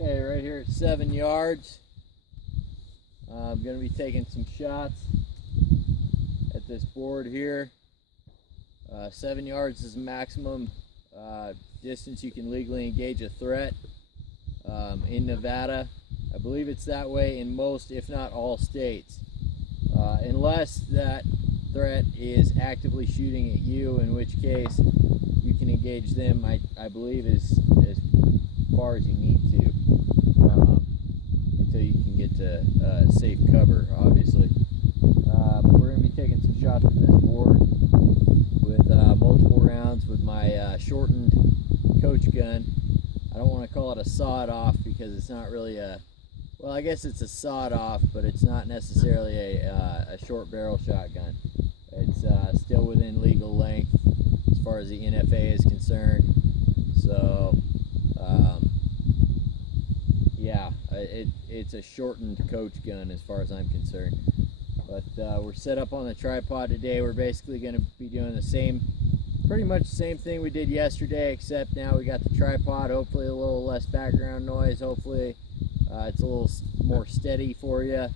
Okay, right here at 7 yards. I'm going to be taking some shots at this board here. 7 yards is the maximum distance you can legally engage a threat in Nevada. I believe it's that way in most, if not all, states. Unless that threat is actively shooting at you, in which case you can engage them, I believe, as far as you need to, until you can get to safe cover, obviously. We're going to be taking some shots at this board with multiple rounds with my shortened coach gun. I don't want to call it a sawed-off because it's not really a, well, I guess it's a sawed-off, but it's not necessarily a short barrel shotgun. It's still within legal length as far as the NFA is concerned. So, yeah, it's a shortened coach gun as far as I'm concerned. But we're set up on the tripod today. We're basically going to be doing the same, pretty much the same thing we did yesterday, except now we got the tripod. Hopefully a little less background noise. Hopefully it's a little more steady for you.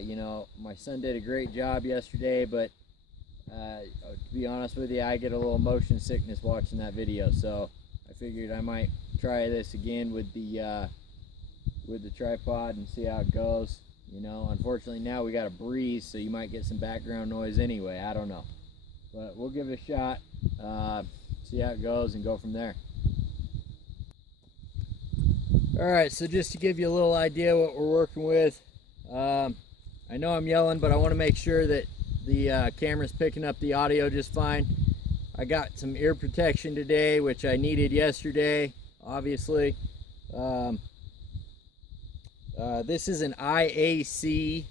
You know, my son did a great job yesterday, but to be honest with you, I get a little motion sickness watching that video, so I figured I might try this again with the tripod and see how it goes. You know, unfortunately now we got a breeze, so you might get some background noise anyway. I don't know, but we'll give it a shot, see how it goes, and go from there. Alright, so just to give you a little idea what we're working with, I know I'm yelling, but I want to make sure that the camera's picking up the audio just fine. I got some ear protection today, which I needed yesterday, obviously. This is an IAC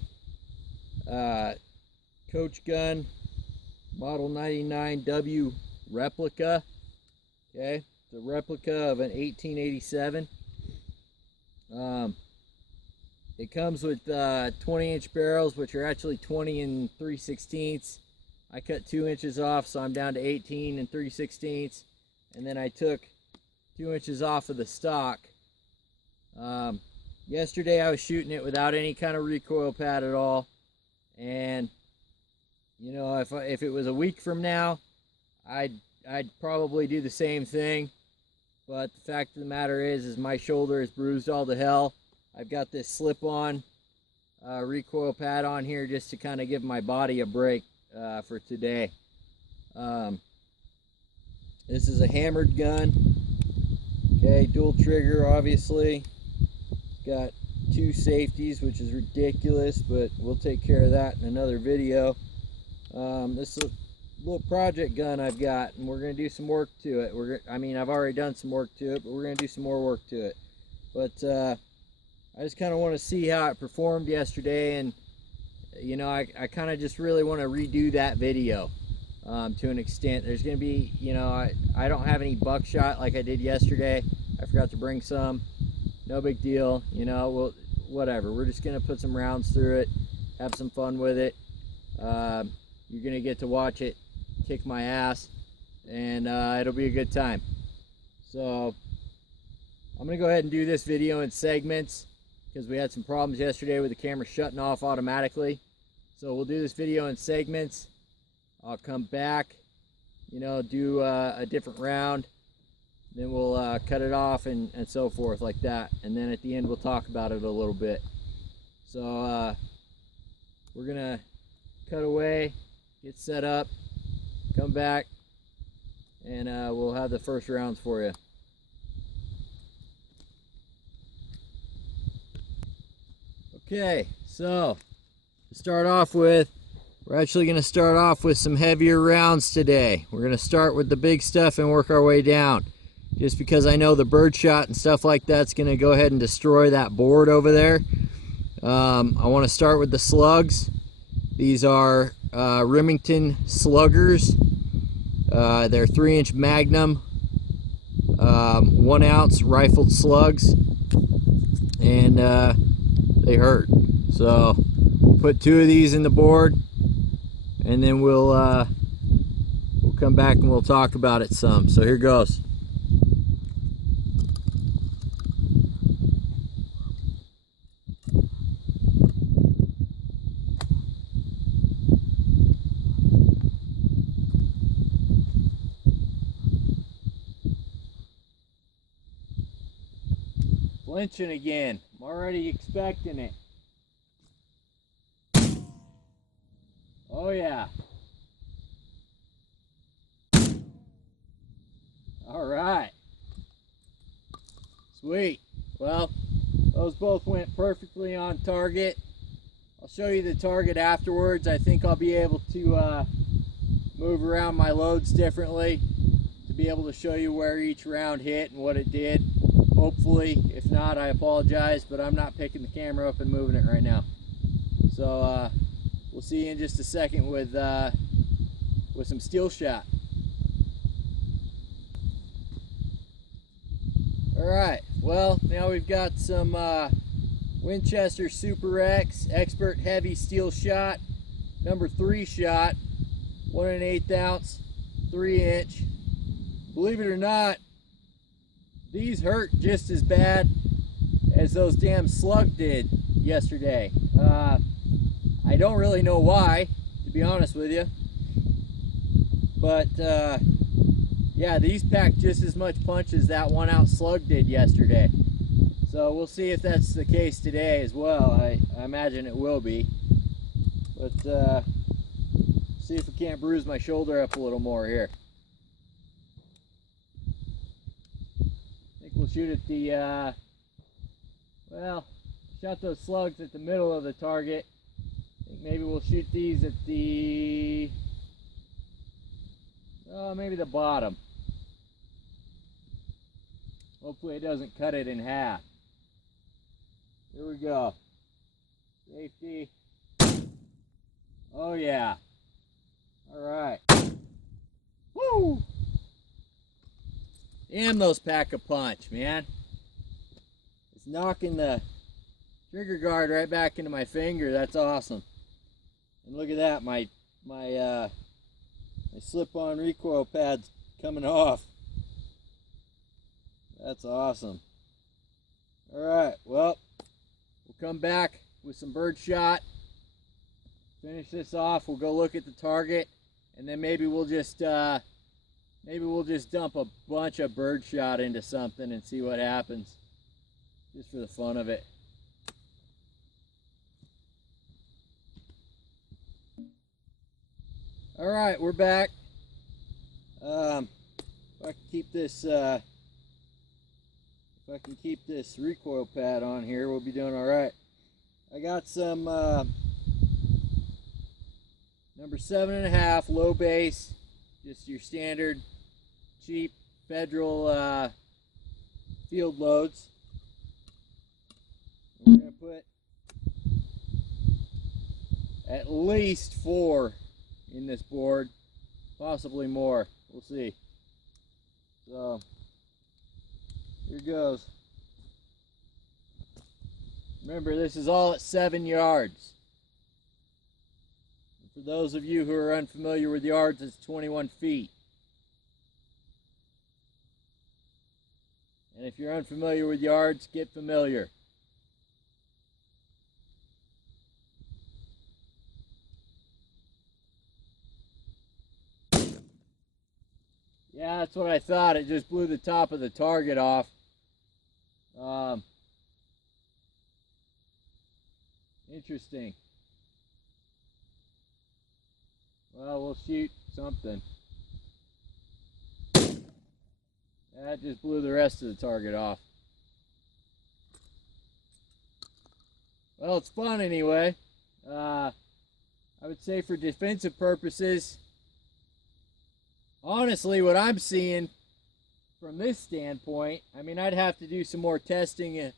coach gun, model 99W replica. Okay, it's a replica of an 1887. It comes with 20-inch barrels, which are actually 20 and 3/16. I cut 2 inches off, so I'm down to 18 and 3/16. And then I took 2 inches off of the stock. Yesterday I was shooting it without any kind of recoil pad at all. And, you know, if it was a week from now, I'd probably do the same thing. But the fact of the matter is my shoulder is bruised all to hell. I've got this slip-on recoil pad on here just to kind of give my body a break for today. This is a hammered gun. Okay, dual trigger, obviously. Got 2 safeties, which is ridiculous, but we'll take care of that in another video. This is a little project gun I've got, and we're going to do some work to it. I've already done some work to it, but we're going to do some more work to it. But I just kind of want to see how it performed yesterday, and you know, I kind of just really want to redo that video to an extent. There's going to be, you know, I don't have any buckshot like I did yesterday. I forgot to bring some. No big deal, you know. Well, whatever. We're just going to put some rounds through it, have some fun with it. You're going to get to watch it kick my ass, and it'll be a good time. So I'm going to go ahead and do this video in segments, because we had some problems yesterday with the camera shutting off automatically. So we'll do this video in segments. I'll come back, you know, do a different round. Then we'll cut it off and so forth like that. And then at the end we'll talk about it a little bit. So we're going to cut away, get set up, come back, and we'll have the first rounds for you. Okay, so to start off with, we're actually going to start off with some heavier rounds today. We're going to start with the big stuff and work our way down. Just because I know the birdshot and stuff like that's going to go ahead and destroy that board over there. I want to start with the slugs. These are Remington sluggers. They're 3-inch Magnum, 1 ounce rifled slugs. And they hurt. So we'll put 2 of these in the board, and then we'll come back and we'll talk about it some. So here goes. Flinching again. I'm already expecting it. Oh yeah. All right. Sweet. Well, those both went perfectly on target. I'll show you the target afterwards. I think I'll be able to move around my loads differently to be able to show you where each round hit and what it did. Hopefully. If not, I apologize, but I'm not picking the camera up and moving it right now. So we'll see you in just a second with some steel shot. Alright, well, now we've got some Winchester Super X Expert Heavy Steel Shot, number 3 shot, 1 1/8 ounce, 3 inch. Believe it or not, these hurt just as bad as those damn slug did yesterday. I don't really know why, to be honest with you, but yeah, these pack just as much punch as that 1 ounce slug did yesterday. So we'll see if that's the case today as well. I imagine it will be. But see if we can't bruise my shoulder up a little more here. I think we'll shoot at the, well, shot those slugs at the middle of the target. I think maybe we'll shoot these at the, maybe the bottom. Hopefully it doesn't cut it in half. Here we go. Safety. Oh yeah. Alright. Woo! Damn, those pack a punch, man. It's knocking the trigger guard right back into my finger. That's awesome. And look at that, my slip-on recoil pad's coming off. That's awesome. Alright, well, we'll come back with some bird shot. Finish this off. We'll go look at the target, and then maybe we'll just dump a bunch of bird shot into something and see what happens, just for the fun of it. All right, we're back. If I can keep this recoil pad on here, we'll be doing all right. I got some number 7.5 low base, just your standard cheap Federal field loads. We're going to put at least 4 in this board, possibly more. We'll see. So here goes. Remember, this is all at 7 yards. And for those of you who are unfamiliar with yards, it's 21 feet. And if you're unfamiliar with yards, get familiar. Yeah, that's what I thought. It just blew the top of the target off. Interesting. Well, we'll shoot something. That just blew the rest of the target off. Well, it's fun anyway. I would say for defensive purposes, honestly, what I'm seeing from this standpoint, I mean, I'd have to do some more testing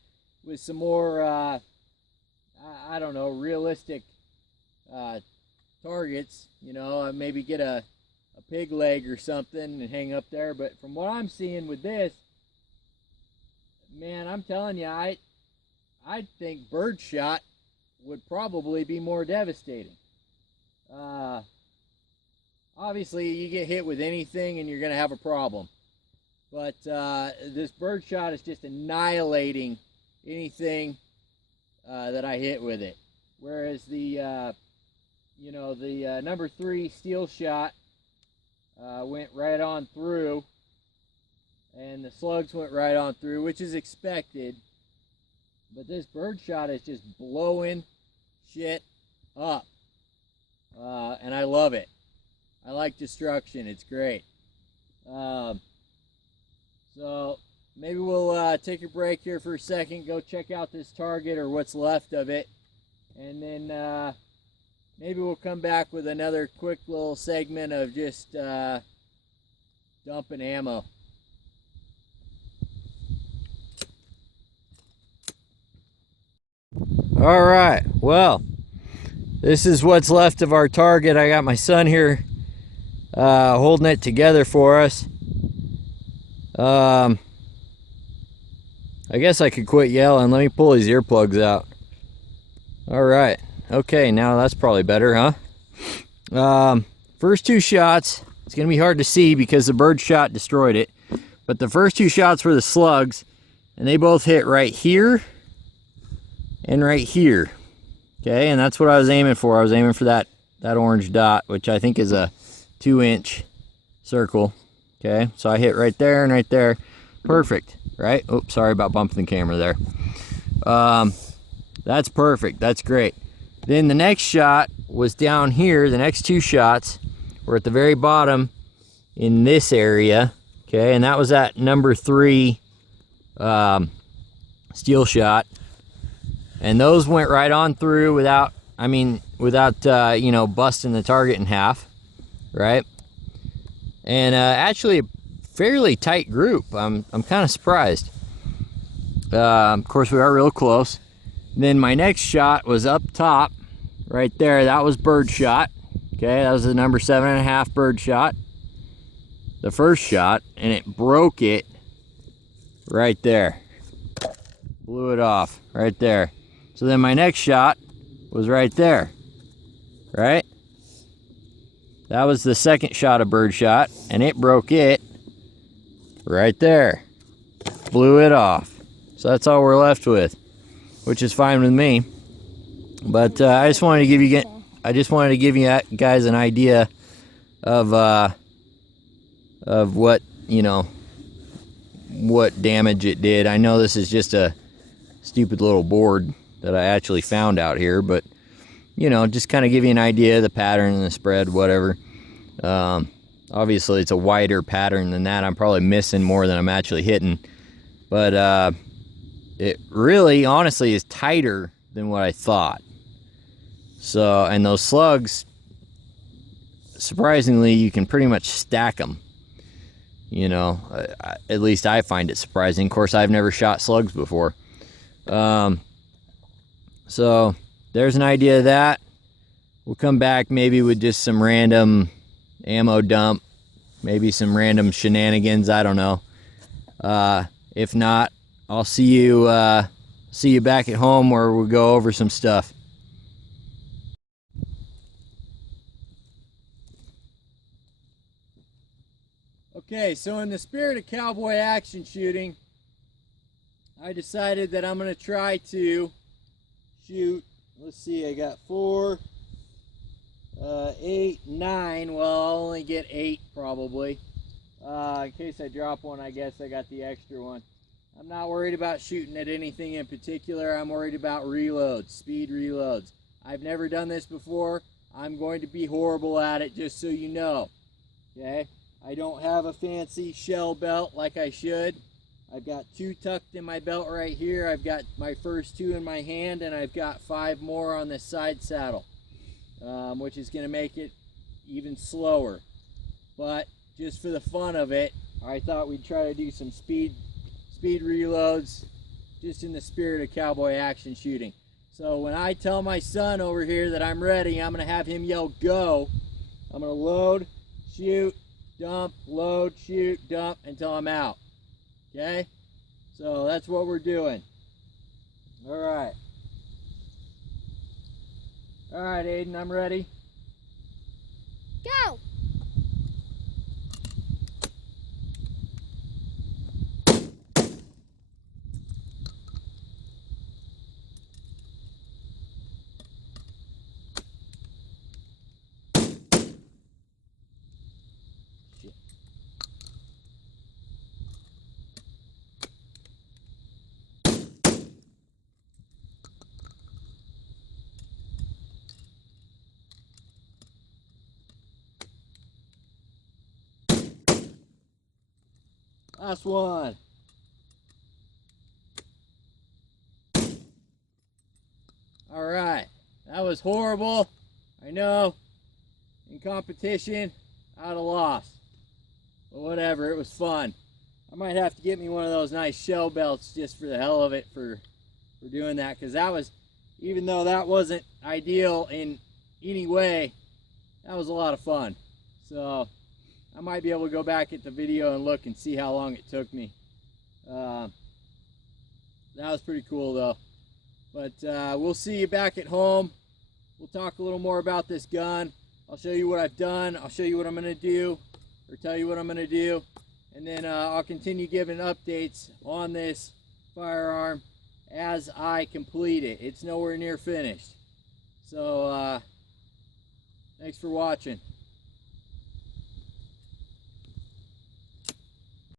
with some more, I don't know, realistic targets. You know, maybe get a pig leg or something and hang up there. But from what I'm seeing with this, man, I'm telling you, I think birdshot would probably be more devastating. Obviously, you get hit with anything and you're going to have a problem. But this birdshot is just annihilating anything that I hit with it. Whereas the, you know, the number 3 steel shot went right on through, and the slugs went right on through, which is expected. But this birdshot is just blowing shit up. And I love it. I like destruction. It's great. So maybe we'll take a break here for a second, go check out this target or what's left of it, and then maybe we'll come back with another quick little segment of just dumping ammo. All right, well, this is what's left of our target. I got my son here holding it together for us. I guess I could quit yelling. Let me pull these earplugs out. All right. Okay, now that's probably better, huh? First two shots, it's going to be hard to see because the bird shot destroyed it. But the first two shots were the slugs, and they both hit right here and right here. Okay, and that's what I was aiming for. I was aiming for that orange dot, which I think is a 2-inch circle. Okay, so I hit right there and right there. Perfect, right? Oops, sorry about bumping the camera there. That's perfect. That's great. Then the next shot was down here. The next two shots were at the very bottom in this area. Okay, and that was at number 3 steel shot. And those went right on through without, you know, busting the target in half, right? And actually a fairly tight group. I'm kind of surprised. Of course, we are real close. Then my next shot was up top, right there. That was bird shot. Okay, that was the number 7.5 bird shot. The first shot, and it broke it right there. Blew it off right there. So then my next shot was right there, right? That was the second shot of bird shot, and it broke it right there. Blew it off. So that's all we're left with, which is fine with me. But I just wanted to give you guys an idea of what, you know, what damage it did. I know this is just a stupid little board that I actually found out here, but you know, just kind of give you an idea of the pattern and the spread, whatever. Obviously it's a wider pattern than that. I'm probably missing more than I'm actually hitting, but it really honestly is tighter than what I thought. So, and those slugs, surprisingly, you can pretty much stack them. You know, at least I find it surprising. Of course, I've never shot slugs before. So there's an idea of that. We'll come back maybe with just some random ammo dump, maybe some random shenanigans. I don't know. If not, I'll see you back at home where we'll go over some stuff. Okay, so in the spirit of cowboy action shooting, I decided that I'm going to try to shoot, let's see, I got 4, 8, 9, well, I'll only get 8 probably. In case I drop one, I guess I got the extra one. I'm not worried about shooting at anything in particular. I'm worried about reloads, speed reloads. I've never done this before. I'm going to be horrible at it, just so you know. Okay? I don't have a fancy shell belt like I should. I've got 2 tucked in my belt right here. I've got my first 2 in my hand, and I've got 5 more on the side saddle, which is going to make it even slower. But just for the fun of it, I thought we'd try to do some speed reloads, just in the spirit of cowboy action shooting. So when I tell my son over here that I'm ready, I'm going to have him yell, go. I'm going to load, shoot, dump, load, shoot, dump until I'm out. Okay? So that's what we're doing. All right. All right, Aiden, I'm ready. Go! Last one. All right, that was horrible. I know. In competition, I'd have lost. But whatever, it was fun. I might have to get me one of those nice shell belts just for the hell of it for doing that, because that was, even though that wasn't ideal in any way, that was a lot of fun. So I might be able to go back at the video and look and see how long it took me. That was pretty cool though. But we'll see you back at home. We'll talk a little more about this gun. I'll show you what I've done. I'll show you what I'm going to do, or tell you what I'm going to do. And then I'll continue giving updates on this firearm as I complete it. It's nowhere near finished. So thanks for watching.